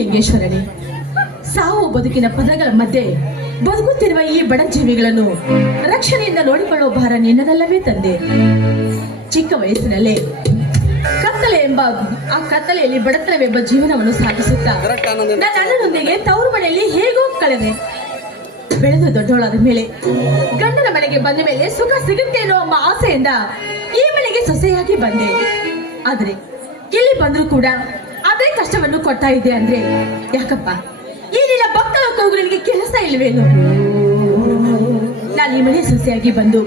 ಲಿಂಗೇಶ್ವರನೇ, ಸಾವು ಬದುಕಿನ ಪದಗಳ ಮಧ್ಯೆ ಬದುಕುತ್ತಿರುವ ಈ ಬಡ ಜೀವಿಗಳನ್ನು ರಕ್ಷಣೆಯಿಂದ ನೋಡಿಕೊಳ್ಳುವ ಭಾರ ನಿನ್ನದಲ್ಲವೇ ತಂದೆ. ಚಿಕ್ಕ ವಯಸ್ಸಿನಲ್ಲೇ ಕತ್ತಲೆಯಲ್ಲಿ ಬಡತನವೆಂಬ ಜೀವನವನ್ನು ಸಾಗಿಸುತ್ತಾ ನನ್ನ ಅಣ್ಣನೊಂದಿಗೆ ತವರು ಮನೆಯಲ್ಲಿ ಹೇಗೋ ಕಳೆದೆ. ಬೆಳೆದು ದೊಡ್ಡವಳಾದ ಮೇಲೆ ಗಂಡನ ಮನೆಗೆ ಬಂದ ಮೇಲೆ ಸುಖ ಸಿಗುತ್ತೆ ಎನ್ನುವ ಆಸೆಯಿಂದ ಈ ಮನೆಗೆ ಸೊಸೆಯಾಗಿ ಬಂದೆ. ಆದ್ರೆ ಎಲ್ಲಿ ಬಂದ್ರು ಕೂಡ ಅದೇ ಕಷ್ಟವನ್ನು ಕೊಡ್ತಾ ಇದೆ ಅಂದ್ರೆ ಯಾಕಪ್ಪ? ಈ ನಿನ್ನ ಭಕ್ತರ ಕೂಗುಗಳಿಗೆ ಕೆಲಸ ಇಲ್ವೇನು? ನಾನು ಈ ಮನೆ ಸೊಸೆಯಾಗಿ ಬಂದು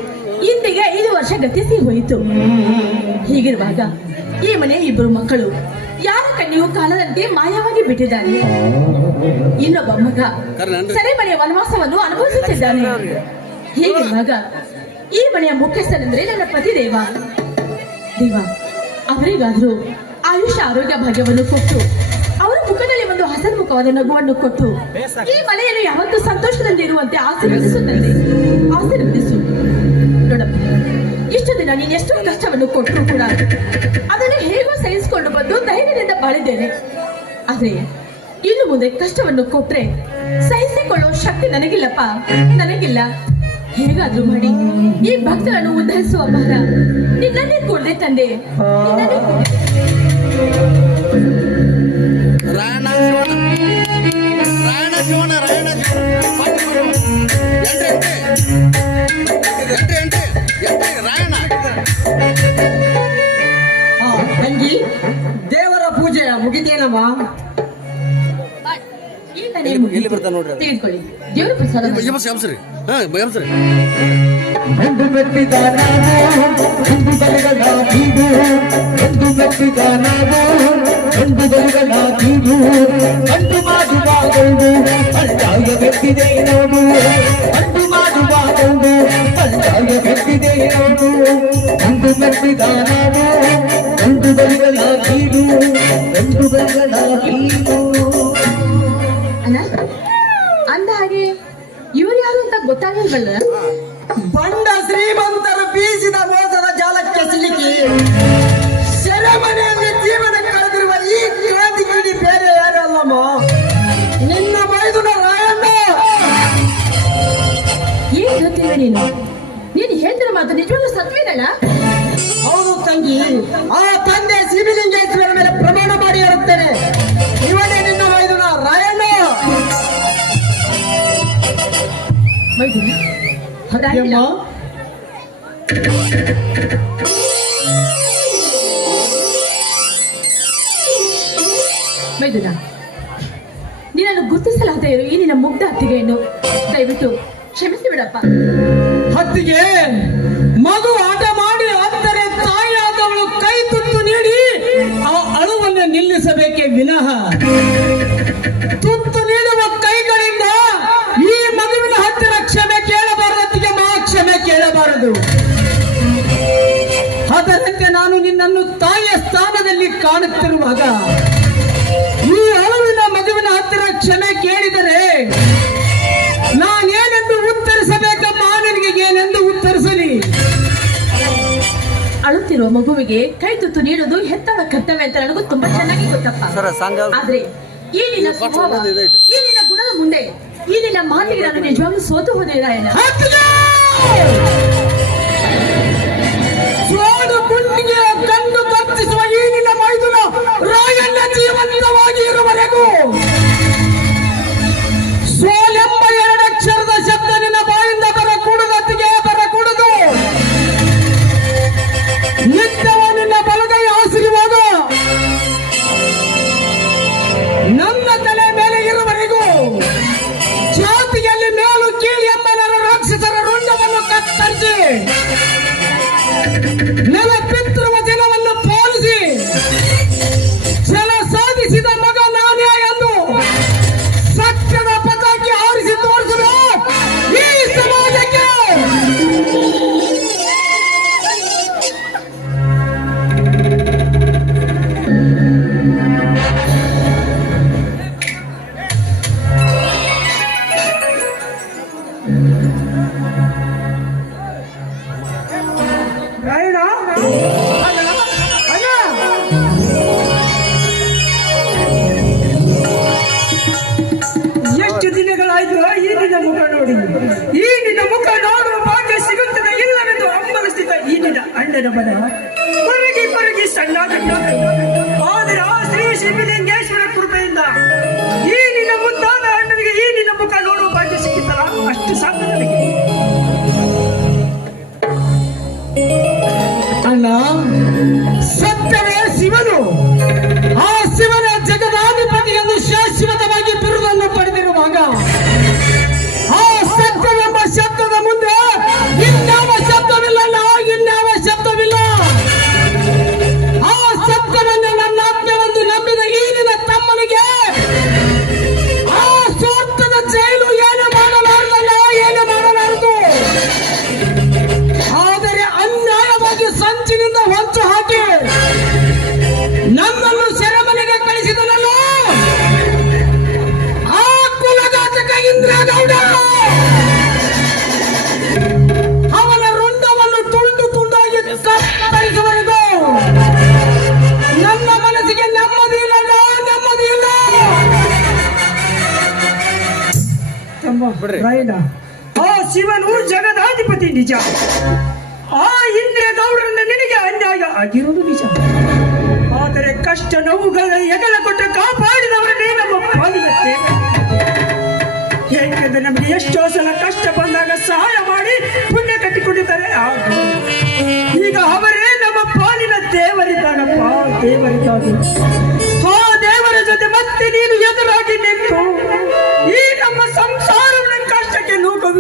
ಇಂದಿಗೆ 5 ವರ್ಷ ಗತಿಸಿ ಹೋಯಿತು. ಹೀಗಿರುವಾಗ ಈ ಮನೆ 2 ಮಕ್ಕಳು ಯಾರ ಕಣ್ಣಿಯೂ ಕಾಲದಂತೆ ಮಾಯವಾಗಿ ಬಿಟ್ಟಿದ್ದಾನೆ. ಇನ್ನೊಬ್ಬ ಮಗ ಸೆರೆಮನೆಯ ವನವಾಸವನ್ನು ಅನುಭವಿಸುತ್ತಿದ್ದಾನೆ. ಹೀಗಿರುವಾಗ ಈ ಮನೆಯ ಮುಖ್ಯಸ್ಥನೆಂದ್ರೆ ನನ್ನ ಪತಿ ದೇವ. ಅವರಿಗಾದ್ರೂ ಆಯುಷ್ಯ ಆರೋಗ್ಯ ಭಾಗ್ಯವನ್ನು ಕೊಟ್ಟು ಅವರ ಮುಖದಲ್ಲಿ ಒಂದು ಹಸನ್ಮುಖವಾದ ನಗುವನ್ನು ಕೊಟ್ಟು ಈ ಮನೆಯನ್ನು ಯಾವತ್ತೂ ಸಂತೋಷದಿಂದ ಇರುವಂತೆ ಆಶೀರ್ವದಿಸು. ನೋಡಪ್ಪ, ಇಷ್ಟು ದಿನ ನೀನು ಎಷ್ಟು ಕಷ್ಟವನ್ನು ಕೊಟ್ಟರು ಕೂಡ ಅದನ್ನು ಹೇಗೋ ಸಹಿಸಿಕೊಂಡು ಬಂದು ಧೈರ್ಯದಿಂದ ಬಾಳಿದ್ದೇನೆ. ಆದ್ರೆ ಇನ್ನು ಮುಂದೆ ಕಷ್ಟವನ್ನು ಕೊಟ್ರೆ ಸಹಿಸಿಕೊಳ್ಳುವ ಶಕ್ತಿ ನನಗಿಲ್ಲಪ್ಪ, ನನಗಿಲ್ಲ. ಹೇಗಾದ್ರೂ ಮಾಡಿ ಈ ಭಕ್ತರನ್ನು ಉದ್ಧರಿಸುವ ಭಾರ ನಿನ್ನನ್ನೇ ಕೊಡದೆ ತಂದೆ, ನಿನ್ನನ್ನೇ ಕೊಡದೆ. ತಂಗಿ, ದೇವರ ಪೂಜೆ ಮುಗಿತೇನಮ್ಮ? ಇಲ್ಲ ವಿಚಾರಣೆ ಎಲ್ಲಿ ಬರ್ತಾನೆ ನೋಡ್ರಿ ತೆಗೆದುಕೊಳ್ಳಿ. ದೇವರ ಪ್ರಸಾದ ಯಮಸ್ರಿ ಯಮಸ್ರಿ ಒಂದು ಮೆಟ್ಟಿದ ಒಂದು ಬಲಗಲ ಬೀಡು ಒಂದು ಮೆಟ್ಟಿದ ಒಂದು ಬಲಗಲ ಬೀಡು ಅಂಟು ಮಾಡುವ ಒಂದು ಅಂಟಾಯ ಬೆಟ್ಟಿದೆ ನೋಡು ಅಂಟು ಮಾಡುವ ಒಂದು ಅಂಟಾಯ ಬೆಟ್ಟಿದೆ ನೋಡು ಒಂದು ಮೆಟ್ಟಿದ ಒಂದು ಬಲಗಲ ಬೀಡು ಒಂದು ಬಲಗಲ ಬೀಡು. ಅಣ್ಣ, ಅಂದ ಹಾಗೆ ಇವ್ರು ಯಾರು ಅಂತ ಗೊತ್ತಾಗಲ್ವಲ್ಲ? ಬಂಡ ಶ್ರೀಮಂತರ ಬೀಸಿದ ಮೋಸದ ಜಾಲಕ್ಕೆ ಸಿಲುಕಿ ಸೆರೆಮನೆಯಲ್ಲಿ ಜೀವನ ಕಳೆದಿರುವ ಈ ಕ್ರಾಂತಿಗಿರಿ ಬೇರೆ ಯಾರಲ್ಲಮ್ಮ, ನಿನ್ನ ಮೈದುನ ರಾಯಣ್ಣ. ಏನ್ ಗೊತ್ತಿಲ್ಲ ನೀನು ಹೇಳ್ತಿರೋ ಮಾತು ನಿಜವಾಗ್ಲೂ ಸತ್ವೇನಲ್ಲ? ಹೌದು ತಂಗಿ, ಆ ತಂದೆ ಶಿವಲಿಂಗೇಶ್ವರ ಮೇಲೆ ಪ್ರಮಾಣ ಮಾಡಿ ಹೇಳುತ್ತೇನೆ, ಇವನೇ ನಿನ್ನ ಮೈದುನ ರಾಯಣ್ಣ. ಮೈದುನ? ಹೌದಾಗಿಲ್ಲ? ಮೈದುನ, ನೀನನ್ನು ಗುರುತಿಸಲಾಗದೇ ಇರೋ ಈ ನಿನ್ನ ಮುಗ್ಧ ಅತ್ತಿಗೆಯನ್ನು ದಯವಿಟ್ಟು ಕ್ಷಮಿಸಿ ಬಿಡಪ್ಪ. ಹತ್ತಿಗೆ ಮಗು ಆಟ ಮಾಡಿ ಅಂದರೆ ತಾಯಿಯಾದವಳು ಕೈ ತುತ್ತು ನೀಡಿ ಆ ಅಳುವನ್ನು ನಿಲ್ಲಿಸಬೇಕೇ ವಿನಃ ತುತ್ತು ನೀಡುವ ಕೈಗಳಿಂದ ಈ ಮಗುವಿನ ಹತ್ತಿರ ಕ್ಷಮೆ ಕೇಳಬಾರದತ್ತಿಗೆ ಕ್ಷಮೆ ಕೇಳಬಾರದು. ಅದರಂತೆ ನಾನು ನಿನ್ನನ್ನು ತಾಯಿಯ ಸ್ಥಾನದಲ್ಲಿ ಕಾಣುತ್ತಿರುವಾಗ ಈ ಅಳುವಿನ ಮಗುವಿನ ಹತ್ತಿರ ಕ್ಷಮೆ ಕೇಳಿದರೆ ನಾನೇನೆಂದು ಉತ್ತರಿಸಬೇಕಮ್ಮ? ನಿನಗೆ ಏನೆಂದು ಉತ್ತರಿಸಲಿ? ಅಳುತ್ತಿರುವ ಮಗುವಿಗೆ ಕೈ ತುತ್ತು ನೀಡುವುದು ಹೆತ್ತವಳ ಕರ್ತವ್ಯ ಅಂತ ನನಗೂ ತುಂಬಾ ಚೆನ್ನಾಗಿ ಗೊತ್ತಪ್ಪ. ಆದ್ರೆ ಈ ನಿನ್ನ ಸ್ವಭಾವ, ಈ ನಿನ್ನ ಗುಣದ ಮುಂದೆ, ಈ ನಿನ್ನ ಮಾತಿಗೆ ನಾನು ನಿಜವಾಗ್ಲೂ ಸೋತು ಹೋದೆ ರಾಯಣ್ಣ. ಸೋಡು ಗುಂಡಿಗೆ ಕಂಡು ಕರ್ತಿಸುವ ಈ ನಿನ್ನ ಮೈದುನ ರಾಯಣ್ಣ ಜೀವಂತವಾಗಿ ಇರುವವರೆಗೂ ಸೋಲೆಂಬ ಎರಡಕ್ಷರದ ಶಬ್ದ ನಿನ್ನ ಬಾಯಿಂದ ಬರಕೂಡದತ್ತಿಗೆ ಬರಕೂಡದು. ನಿತ್ಯವೂ ನಿನ್ನ ಬಲಗೈ ಆಶೀರ್ವಾದ ನನ್ನ ತಲೆ ಮೇಲೆ ಇರುವವರೆಗೂ ಜಾತಿಯಲ್ಲಿ ಮೇಲು ಕೀಳು ಎಂಬ ರಾಕ್ಷಸರ ರುಂಡವನ್ನು ಕತ್ತರಿಸಿ ನೆಲ ಪಿತೃವ ದಿನವನ್ನು ಪಾಲಿಸಿ ಛಲ ಸಾಧಿಸಿದ ಮಗ ನಾನೇ ಎಂದು ಸತ್ಯದ ಪತಾಕಿ ಹಾರಿಸಿ ತೋರಿಸಿದ ಈ ಸಮಾಜಕ್ಕೆ. ರಾಯಣ್ಣ, ಅಣ್ಣ, ಎಷ್ಟು ದಿನಗಳಾಯ್ತು ಈ ನಿನ್ನ ಮುಖ ನೋಡಿ. ಈ ನಿನ್ನ ಮುಖ ನೋಡುವ ಭಾಗ್ಯ ಸಿಗುತ್ತದೆ ಇಲ್ಲವೆಂದು ಹಂಬಲಿಸುತ್ತಿದ್ದ ಈ ನಿನ್ನ ಅಣ್ಣನ ಮನ ಕೊರಗಿ ಕೊರಗಿ ಸಣ್ಣಾಗಟ್ಟ. ಆದರೆ ಆ ಶ್ರೀ ಶಿವಲಿಂಗೇಶ್ವರ ಕೃಪೆಯಿಂದ ಈ ನಿನ್ನ ಮುದ್ದಾದ ಅಣ್ಣನಿಗೆ ಈ ನಿನ್ನ ಮುಖ ನೋಡುವ ಭಾಗ್ಯ ಸಿಕ್ಕಿತ್ತಲ್ಲ, ಅಷ್ಟು ಸಾಕು ನನಗೆ. ಅಣ್ಣ, ಸತ್ಯವೇ ಶಿವನು. ಆ ಶಿವನ ಜಗದಾಧಿಪತಿ ಎಂದು ಶಾಶ್ವತವಾಗಿ ಬಿರುದನ್ನು ಪಡೆದಿರುವಾಗ ಆ ಸತ್ಯವೆಂಬ ಶಬ್ದದ ಮುಂದೆ ಇನ್ಯಾವ ಶಬ್ದವಿಲ್ಲ, ಇನ್ಯಾವ ಶಬ್ದವಿಲ್ಲ. ಆ ಸತ್ಯವನ್ನು ನನ್ನ ಆತ್ಮವೆಂದು ನಂಬಿದ ಈ ನಿನ್ನ ತಮ್ಮನಿಗೆ ಆ ಸ್ವಾರ್ಥದ ಜೈಲು ಏನು ಮಾಡಲಾರದಲ್ಲ, ಏನು ಮಾಡಲಾರದು. ಆದರೆ ಅನ್ಯಾಯವಾಗಿ ಸಂಚಿನಿಂದ ಹೊಂಚು ಹಾಕಿ ನನ್ನನ್ನು ಸೆರೆಮನೆಗೆ ಕಳಿಸಿದನಲ್ಲ ಆ ಕುಲಘಾತಕ ಇಂದ್ರಗೌಡ, ಅವನ ರುಂಡವನ್ನು ತುಂಡು ತುಂಡಾಗಿ ಕತ್ತರಿಸುವವರೆಗೂ ನನ್ನ ಮನಸ್ಸಿಗೆ ನೆಮ್ಮದಿ ಇಲ್ಲ, ನೆಮ್ಮದಿ ಇಲ್ಲ. ರಾಯಣ್ಣ, ಆ ಶಿವನು ಜಗದಾಧಿಪತಿ ನಿಜ. ಆ ಇಂದ್ರಗೌಡರಿಂದ ನಿನಗೆ ಅನ್ಯಾಯ ಆಗಿರುವುದು ನಿಜ. ಆದರೆ ಕಷ್ಟ ನೋವುಗಳ ಎಗಲ ಕೊಟ್ಟು ಕಾಪಾಡಿದವರನ್ನೇ ನಮ್ಮ ಪಾಲಿನ ಸೇವೆ. ಏಕೆಂದರೆ ನಮಗೆ ಎಷ್ಟೋ ಸಲ ಕಷ್ಟ ಬಂದಾಗ ಸಹಾಯ ಮಾಡಿ ಪುಣ್ಯ ಕಟ್ಟಿಕೊಂಡಿದ್ದಾರೆ. ಈಗ ಅವರೇ ನಮ್ಮ ಪಾಲಿನ ದೇವರಿದ್ದಾರಪ್ಪ, ದೇವರಿದ್ದಾರೆ. ಆ ದೇವರ ಜೊತೆ ಮತ್ತೆ ನೀನು ಎದುರಾಗಿ ನಿಂತು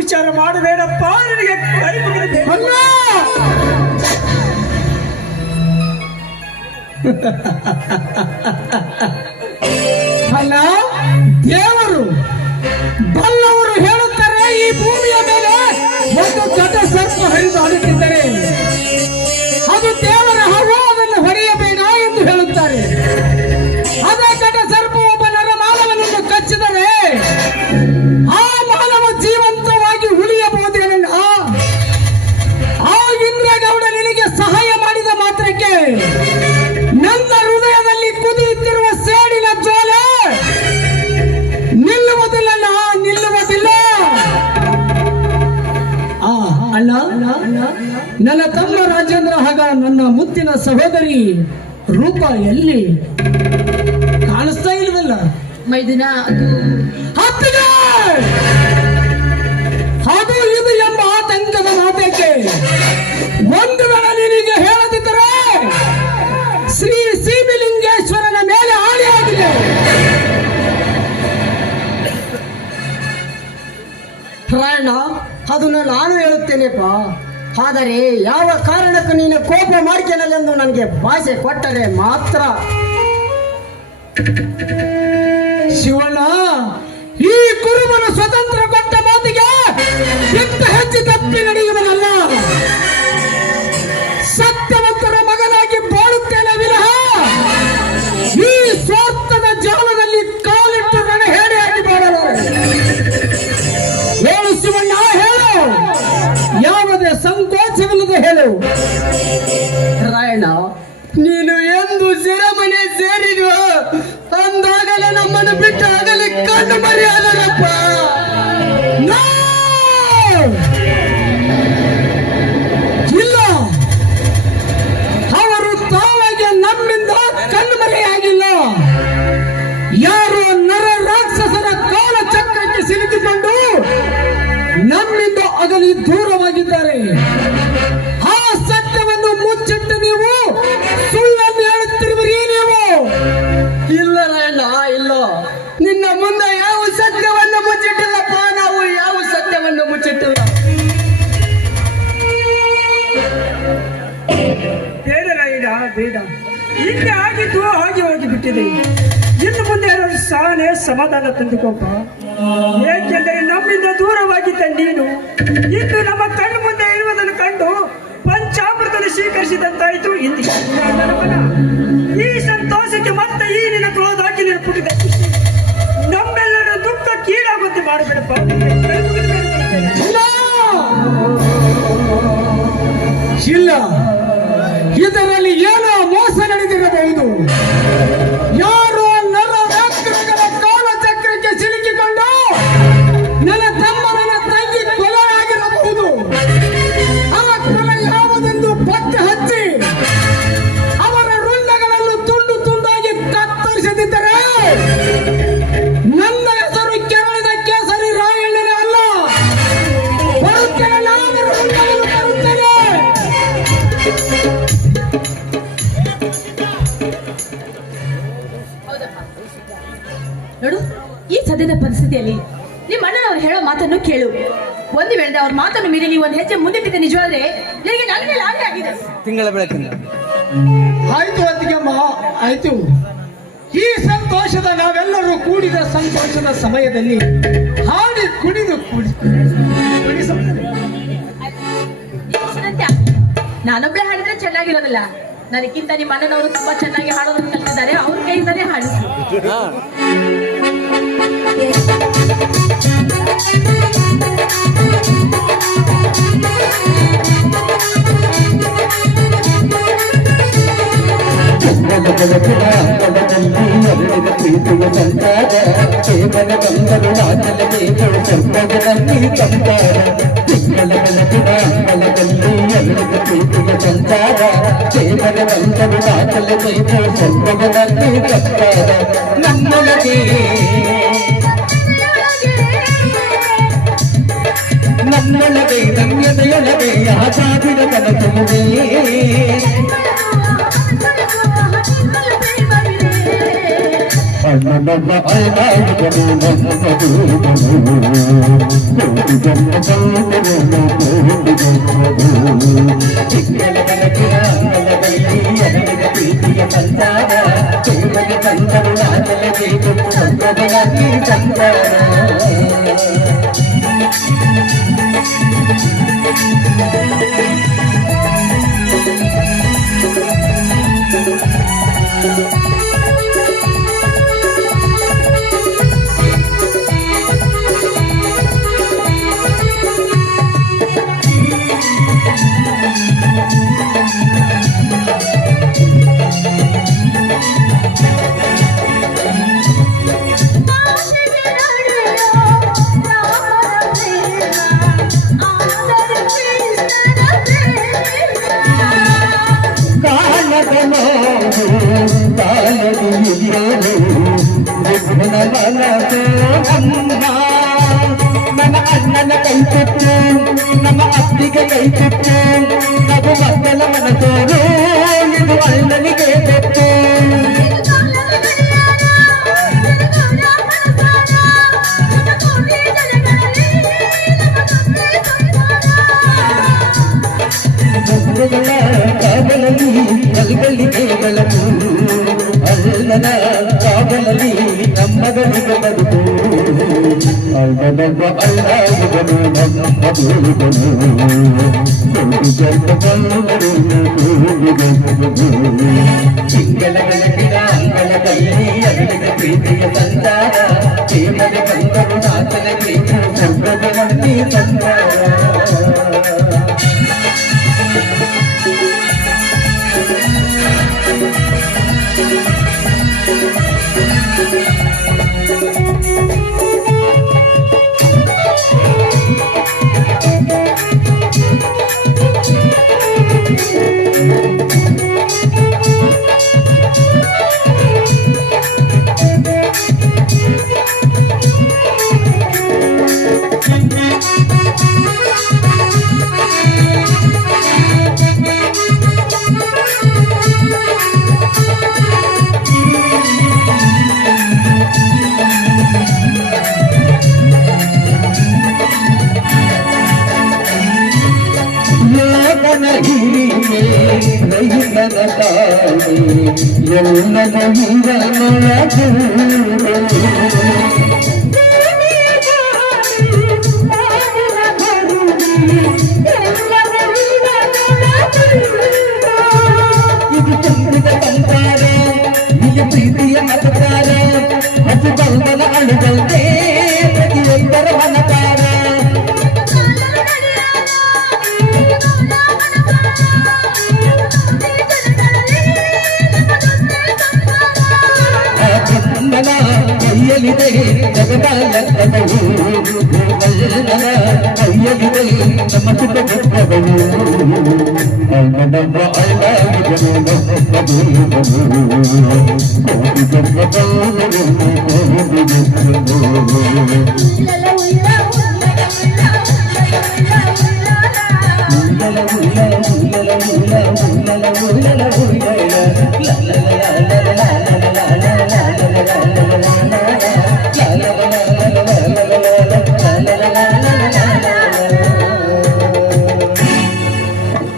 ವಿಚಾರ ಮಾಡಬೇಡಪ್ಪ, ನಿನಗೆ ಕೈ ಮುಗಿದು ಅಲ್ಲ ಅಲ್ಲ ದೇವರು ಬಲ್ಲವರು ಹೇಳುತ್ತಾರೆ ಈ ಭೂಮಿಯ ಮೇಲೆ ಒಂದು ಘಟ ಸರ್ಪ ಹರಿದು ಆಡುತ್ತಿದ್ದರೆ ಅದು ದೇವರ ಹವ್ವ, ಅದನ್ನು ಹೊಡೆಯಬೇಡ ಎಂದು ಹೇಳುತ್ತಾರೆ. ಅದೇ ಘಟ ಸರ್ಪ ಒಬ್ಬ ನರ ಮಾನವನನ್ನು ಕಚ್ಚಿದರೆ ಆ ಮಾನವ ಜೀವಂತವಾಗಿ ಉಳಿಯಬಹುದೇನಲ್ಲ. ಆ ಇಂದ್ರಗೌಡ ನಿನಗೆ ಸಹಾಯ ಮಾಡಿದ ಮಾತ್ರಕ್ಕೆ ನನ್ನ ಹೃದಯದಲ್ಲಿ ಕುದಿಯುತ್ತಿರುವ ಸೇಡಿನ ಜ್ವಾಲೆ ನಿಲ್ಲುವುದಿಲ್ಲ, ನಿಲ್ಲುವುದಿಲ್ಲ. ಅಣ್ಣ, ನನ್ನ ತಮ್ಮ ರಾಜೇಂದ್ರ ಹಾಗ ನನ್ನ ಮುತ್ತಿನ ಸಹೋದರಿ ರೂಪ ಎಲ್ಲಿ ಕಾಣಿಸ್ತಾ ಇಲ್ವಲ್ಲ? ಮೈದುನ ಅದು ಹತ್ತಿಗೆ ಅದು ಇದು ಎಂಬ ಆತಂಕದ ಮಾತಕ್ಕೆ ಒಂದು ವೇಳೆ ನಿನಗೆ ಹೇಳದಿದ್ದರೆ ಶ್ರೀ ಸೀಮಿಲಿಂಗೇಶ್ವರನ ಮೇಲೆ ಆಣೆಯಾಗಿದೆ. ರಾಯಣ್ಣ, ಅದನ್ನು ನಾನು ಹೇಳುತ್ತೇನೆಪ್ಪ. ಆದರೆ ಯಾವ ಕಾರಣಕ್ಕೂ ನೀನು ಕೋಪ ಮಾಡ್ಕೊಳ್ಳಲೆಂದು ನನಗೆ ಭಾಷೆ ಕೊಟ್ಟರೆ ಮಾತ್ರ. ಶಿವಣ್ಣ, ಈ ಕುರುಬನ ಸ್ವತಂತ್ರ ಕೊಟ್ಟ ಮಾತಿಗೆ ಎಂತ ಹೆಚ್ಚು ತಪ್ಪಿ ನಡೆಯುವನಲ್ಲ. ಸತ್ಯವಂತರ ಮಗನಾಗಿ ಬಾಳುತ್ತೇನೆ ವಿನಃ ಈ ಸ್ವಾರ್ಥದ ಜಾಲದಲ್ಲಿ ಕಾಲಿಟ್ಟು ನನ್ನ ಹೇಡಿಯಾಗಿ ಬಾಳಲಾರೆ. ಹೇಳು ಶಿವಣ್ಣ, ಹೇಳು, ಯಾವುದೇ ಸಂಕೋಚವಿಲ್ಲದೆ ಹೇಳು. ರಾಯಣ್ಣ, ನೀನು ಎಂದು ಸೆರೆಮನೆ ಸೇರಿದ್ವೋ ಅಂದಾಗಲೇ ನಮ್ಮನ್ನು ಬಿಟ್ಟು ಆಗಲಿ ಕಣ್ಣು ಮರೆಯಾದರಪ್ಪ. ಇಲ್ಲ, ಅವರು ತಾವಾಗಿ ನಮ್ಮಿಂದ ಕಣ್ಮರೆಯಾಗಿಲ್ಲ. ಯಾರು ನರ ರಾಕ್ಷಸರ ಕಾಲ ಚಕ್ರಕ್ಕೆ ಸಿಲುಕಿಕೊಂಡು ನಮ್ಮಿಂದ ಅಗಲಿ ದೂರವಾಗಿದ್ದಾರೆ. ಆ ಸತ್ಯವನ್ನು ಮುಚ್ಚಿಟ್ಟು ನೀವು ಸುಳ್ಳನ್ನು ಹೇಳುತ್ತಿರುವಿರಿ. ನೀವು ಇಲ್ಲ ರಾಯಣ್ಣ, ಇಲ್ಲ. ನಿನ್ನ ಮುಂದೆ ಯಾವ ಸತ್ಯವನ್ನು ಮುಚ್ಚಿಟ್ಟಿಲ್ಲಪ್ಪ. ನಾವು ಯಾವ ಸತ್ಯವನ್ನು ಮುಚ್ಚಿಟ್ಟಿಲ್ಲ. ಬೇಡ ರಾಯಣ್ಣ, ಬೇಡ. ಹಿಂದೆ ಆಗಿದ್ದು ಹಾಗೆ ಹೋಗಿ ಬಿಟ್ಟಿದೆ. ಇನ್ನು ಮುಂದೆ ಇರೋದು ಸಹನೆ ಸಮಾಧಾನ ತಂದುಕೋಪ. ಏಕೆಂದರೆ ನಮ್ಮಿಂದ ದೂರವಾಗಿದ್ದ ನೀನು ಇಂದು ನಮ್ಮ ಕಣ್ಣು ಮುಂದೆ ಇರುವುದನ್ನು ಕಂಡು ಪಂಚಾಮೃತವನ್ನು ಸ್ವೀಕರಿಸಿದಂತಾಯಿತು. ಇಂದಿಗೆ ನನ್ನ ಮನ. ಈ ಸಂತೋಷಕ್ಕೆ ಮತ್ತೆ ಈ ನಿನ್ನ ಕ್ರೋಧಾಕಿ ನೀನು ಪುಟ್ಟಿದೆ. ನಮ್ಮೆಲ್ಲರ ದುಃಖ ಕೀಳಾಗುವಂತೆ ಮಾಡಬೇಡಪ್ಪ. ಇಲ್ಲ, ಇಲ್ಲ, ಇದರಲ್ಲಿ ಏನೋ ಮೋಸ ನಡೆದಿರಬಹುದು. ಯಾರೋ ನರ ರಾಕ್ಷಸಗಳ ಕಾಲ ಚಕ್ರಕ್ಕೆ ಸಿಲುಕಿಕೊಂಡು ನನ್ನ ತಮ್ಮ ನನ್ನ ತಂಗಿ ಕೊಲೆಯಾಗಿರಬಹುದು. ಅವರ ಕೊಲೆ ಯಾವುದೆಂದು ಪತ್ತೆ ಹಚ್ಚಿ ಅವರ ರುಂಡಗಳನ್ನು ತುಂಡು ತುಂಡಾಗಿ ಕತ್ತರಿಸದಿದ್ದರೆ ನನ್ನ ಹೆಸರು ಕೆರಳಿದ ಕೇಸರಿ ರಾಯಣ್ಣನೇ ಅಲ್ಲ. ಬರುತ್ತೇನೆ, ನಾನು ರುಂಡಗಳು ಬರುತ್ತೇನೆ. ನೋಡು, ಈ ಸದ್ಯದ ಪರಿಸ್ಥಿತಿಯಲ್ಲಿ ನಿಮ್ಮ ಅಣ್ಣನವ್ರು ಹೇಳೋ ಮಾತನ್ನು ಕೇಳು. ಒಂದು ವೇಳೆ ಅವ್ರ ಮಾತನ್ನು ಮೀರಿ ನೀವು ಒಂದು ಹೆಜ್ಜೆ ಮುಂದಿಟ್ಟಿದ್ದೆ ನಿಜವಾದ್ರೆ ನಿನಗೆ ನನ್ನ ಮೇಲೆ ಆಣೆ ಆಗಿದೆ. ತಿಂಗಳ ಬೆಳಕಿಂದ ಆಯ್ತು ಅತ್ತಿಗೆಮ್ಮ, ಆಯ್ತು. ಈ ಸಂತೋಷದ ನಾವೆಲ್ಲರೂ ಕೂಡಿದ ಸಂತೋಷದ ಸಮಯದಲ್ಲಿ ಹಾಡಿ ಕುಣಿದು ನಾನೊಬ್ಳೆ ಹಾಡಿದ್ರೆ ಚೆನ್ನಾಗಿರೋದಿಲ್ಲ. ನನಗಿಂತ ನಿಮ್ಮ ಅಣ್ಣನವರು ತುಂಬಾ ಚೆನ್ನಾಗಿ ಹಾಡೋದನ್ನು ಕಲಿತಿದ್ದಾರೆ. ಅವ್ರ ಕೈಯಿಂದಲೇ ಹಾಡಿಸಿ. ಬೆಳಕಿನ ಅಂಗಳದಲ್ಲಿ ಅರಳಿದ ಪ್ರೀತಿಯ ಸಂಸಾರ, ಕೇವಲ ಗಂಗರು ನಾಚಲಬೇಕು ಚಂಪಗಳಲ್ಲಿ ಸಂಸಾರ. ತಿಂಗಳ ಬೆಳಕಿನ ಅಂಗಳದಲ್ಲಿ ಅರಳಿದ ಪ್ರೀತಿಯ ಸಂಸಾರ, ಕೇವಲ ಗಂಗರು ನಾಚಲಬೇಕು ಚಂಪಗಳಲ್ಲಿ ಸಂಸಾರ. ನನ್ನೊಳಗೆ ನನ್ನೊಳಗೆ ನಮ್ಯತೆಯೊಳಗೆ ಆಸಾದಿನ ಕನಸುವೆ. ಅಣ್ಣನೊಬ್ಬ ಅಳ್ಳಾಡಿದನು ನನ್ನ ದೂರದನು ಕೋಟಿ ಜನ್ಮ ಸೌಂದರ್ಯನು ಕೋಟಿ ಜನ್ಮದು ಚಿಕ್ಕಲ ಕನಕಿನ ಅಂಗಲದಲ್ಲಿ ಅರಳಿದ ಪ್ರೀತಿಯ ಸಂಸಾರ ಪ್ರೇಮಗೆ ತಂದರು ಆಚಲೆಗೆ ಕೊಟ್ಟು ಸಂಭ್ರಮವಾಗಿ ಸಂಸಾರ ನನ್ನ ಅಣ್ಣನ ಕೈ ಕೊಟ್ಟು ನಮ್ಮ ಅತ್ತಿಗೆ ಕೈ ಕೊಟ್ಟು ನಗು ಮಕ್ಕಳ ಮನಸೋರು ಇದು ಅಣ್ಣನಿಗೆ ಕೊಟ್ಟು ಕಾಬಲಲ್ಲಿ ನಗಲಿ ಕೇವಲವು ಅಲ್ಲನ ಕಾಬಲಲ್ಲಿ ನಮ್ಮಗಳಿಗೆ ಬದುಕು ಅಲ್ಲನೊಬ್ಬ ಅಲ್ಲಾಡಿದನು ನಮ್ಮ ದೂರದನು ಕೋಟಿ ಜನ್ಮ ಚಿಕ್ಕಲ ಬೆಳಕಿನ ಅಂಗಳದಲ್ಲಿ ಅಗಲಿದ ಪ್ರೀತಿಯ ಸಂಸಾರ ಪ್ರೇಮದ ಬಂದರು ನಾಚಲಕ್ಕೆ ಸಂಭ್ರಮದಲ್ಲಿ ಸಂಸಾರ ರೈತನ ತಾಯಿ ಎಲ್ಲನ ವೀರನೊಳಗೆ ಇದು ತುಂಬಿದ ಸಂಸಾರ ಇಲ್ಲಿ ಪ್ರೀತಿಯ ಮತಕಾರ ಹಸು ಬಂಧನ ಅಳುಗಲ್ದೆ ಪ್ರತಿಯೊಬ್ಬರ ಮನಕಾರ ಕೈಯಲಿದೆ ಜಗದಾಲವು ಕೈಯಲಿದೆ ನಮ್ಮ ಸುಖಗಳು ಅಣ್ಣನೊಬ್ಬ ಅಳ್ಳಾಡಿದನು ನಮ್ಮ ದೂರದನು ಕೋಟಿ ಜನ್ಮ ಕೋಟಿ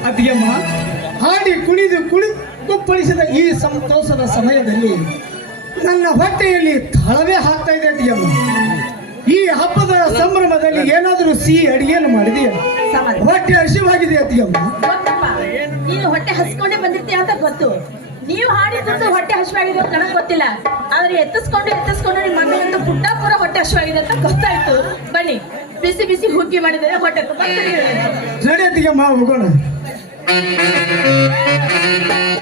ಅದಿಯಮ್ಮ ಹಾಡಿ ಕುಣಿದು ಕುಪ್ಪಳಿಸಿದ ಈ ಸಂತೋಷದ ಸಮಯದಲ್ಲಿ ನನ್ನ ಹೊಟ್ಟೆಯಲ್ಲಿ ತಾಳವೇ ಹಾಕ್ತಾ ಇದೆ ಅದಿಯಮ್ಮ. ಈ ಹಬ್ಬದ ಸಂಭ್ರಮದಲ್ಲಿ ಏನಾದರೂ ಸಿಹಿ ಅಡಿಗೆಯನ್ನು ಮಾಡಿದೆಯಾ? ಹೊಟ್ಟೆ ಹಸಿವಾಗಿದೆ ಅದಿಯಮ್ಮ. ಗೊತ್ತಪ್ಪ, ನೀನು ಹೊಟ್ಟೆ ಹಸ್ಕೊಂಡೇ ಬಂದಿರ್ತೀಯ ಅಂತ ಗೊತ್ತು. ನೀವು ಹಾಡಿದ್ದು ಹೊಟ್ಟೆ ಹಸಿವಾಗಿದೆ ಅಂತ ನನಗೆ ಗೊತ್ತಿಲ್ಲ, ಆದ್ರೆ ಎತ್ತಿಸ್ಕೊಂಡು ನಿಮ್ಮ ಮಮ್ಮಿಯಂತೂ ಪುಟ್ಟ ಪೂರ ಹೊಟ್ಟೆ ಹಸಿವಾಗಿದೆ ಅಂತ ಗೊತ್ತಾಯ್ತು. ಬನ್ನಿ, ಬಿಸಿ ಬಿಸಿ ಹುಗ್ಗಿ ಮಾಡಿದರೆ ಹೊಟ್ಟೆ ತುಂಬ ನಡಿ ಅದಿಯಮ್ಮ, ಹೋಗೋಣ.